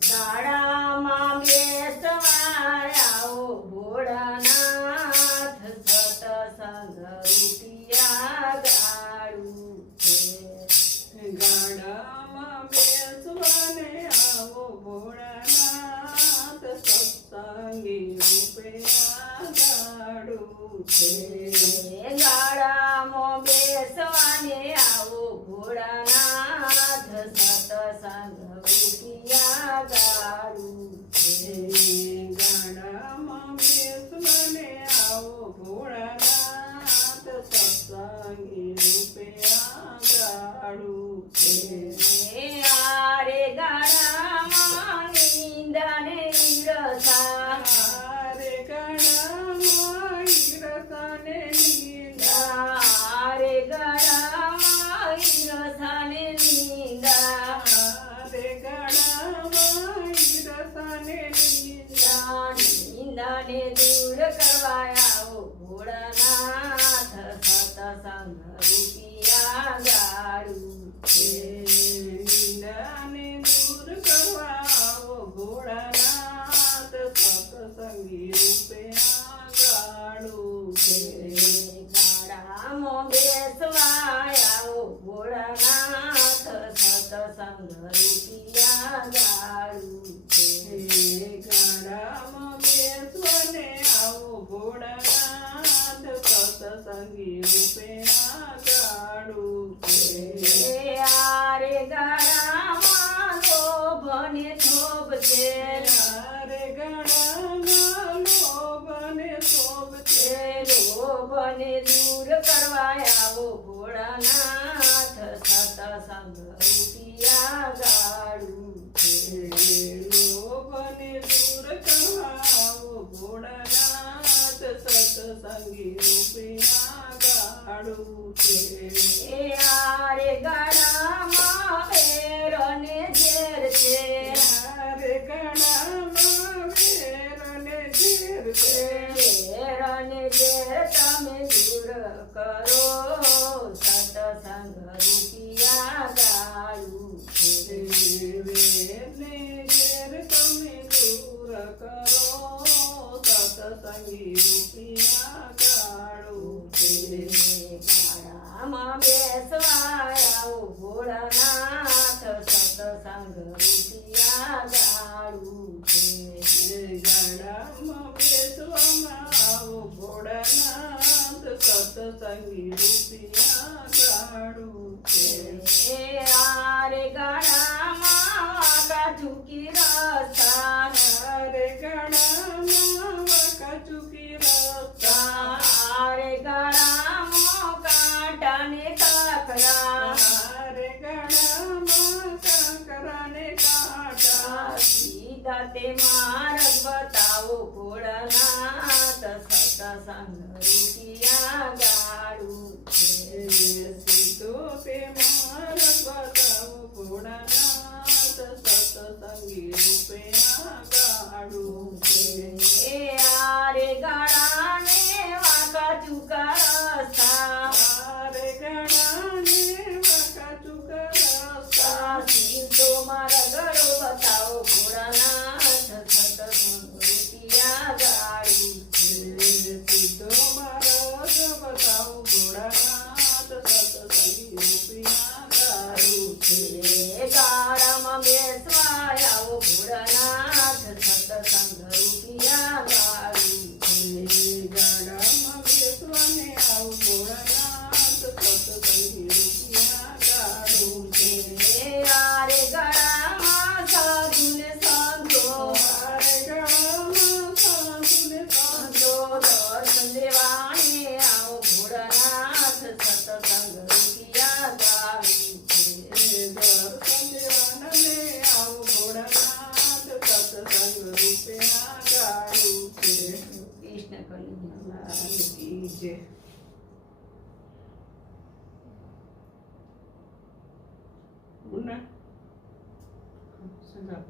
ગાડામાં બેસવા આવો ભોળાનાથ, સતસંગ રૂપિયા ગાડું છે. ગાડામાં બેસવાને આવો ભોળાનાથ, સત્સંગી રૂપે ગાડું છે. ગાડામાં બેસવાને આવો ભોળાનાથ, સતસંગ રૂપિયા ગાડું છે. ગાડામાં બેસવાને આવો ભોળાનાથ, સત્સંગી રૂપે ગાડું છે. આરે ગાડામાં નીંદાને ઈરસા, આરે ગાડામાં ઈરસાને નીંદા, આરે ગાડામાં ઈરસાને નીંદા, આરે ગાડામાં ઈરસાને નીંદા. નીંદાને દૂર કરવા આવો ભોળાનાથ, સતસંગ રૂપિયા ગાડું છે. નીંદાને દૂર કરવા આવો ભોળાનાથ, સત્સંગી રૂપે ગાડું છે. ગાડામાં બેસવા આવો ભોળાનાથ, સતસંગ રૂપિયા ગાડું છે. ગાડામાં બેસવાને આવો ભોળાનાથ, સત્સંગી રૂપે ગાડું છે. આરે ગાડામાં લોભને થોભ છે, આરે ગાડામાં લોભને શોભ છે. લોભને દૂર કરવા આવો ભોળાનાથ, સતસંગ રૂપિયા ગાડું છે. લોભને દૂર કરવા આવો ભોળાનાથ, સત્સંગી રૂપે ગાડું છે. આરે ગાડામાં વેરને ઝેર છે, આરે ગાડામાં વેરને ઝેર છે. વેરને ઝેર તમે દૂર કરો, સતસંગ રૂપિયા ગાડું છે. વેરને ઝેર તમે દૂર કરો, સત્સંગી રૂપિયા ગાડું છે. ગાડામાં બેસવા આવો ભોળાનાથ, સતસંગ રૂપિયા ગાડું છે. ગાડામાં બેસવામાં આવો ભોળાનાથ, સત્સંગી રૂપિયા ગાડું છે. આરે ગાડામાં વાંકા ઝૂકી રસ્તા, આરે ગાડામાં વાંકા ચૂકી રસ્તા, આરે ગાડામાં કાંટાને કાકરા, આરે ગાડામાં કાંકરાને કાંટા. સીધા તે માર્ગ બતાવો ભોળાનાથ, સતસંગ રૂપિયા ગાડું છે. સીધો તે માર્ગ બતાવો ભોળાનાથ, સત્સંગી રૂપે ગાડું છે. આરે ગાડાને વાંકા ચૂકા રસ્તા, આરે ગાડાને વાંકા ચૂકા રસ્તા. સીધો મારા ગળો બતાવો ભોળાનાથ, સતસંગ રૂપિયા ગાડું છે. સીધો માર્ગ બતાવો ભોળાનાથ, સત્સંગી રૂપિયા ગાડું છે. ગાડામાં બેસવા આવો ભોળાનાથ, સતસંગ રૂપિયા ગાડું છે. ગાડામાં બેસવાને આવો ભોળાનાથ, સત્સંગી રૂપિયા ગાડું છે. આરે ગાડામાં સાધુને સંતો, આરે ગાડામાં સાધુને સંતો દર્શન દેવાને આવો ભોળાનાથ, સતસંગ રૂપિયા ગાડું છે. દર્શન દેવાનને આવો ભોળાનાથ, સત્સંગ રૂપિયા ગાડું છે. કૃષ્ણ કલ્યાણ. કી જય. ગુના સજા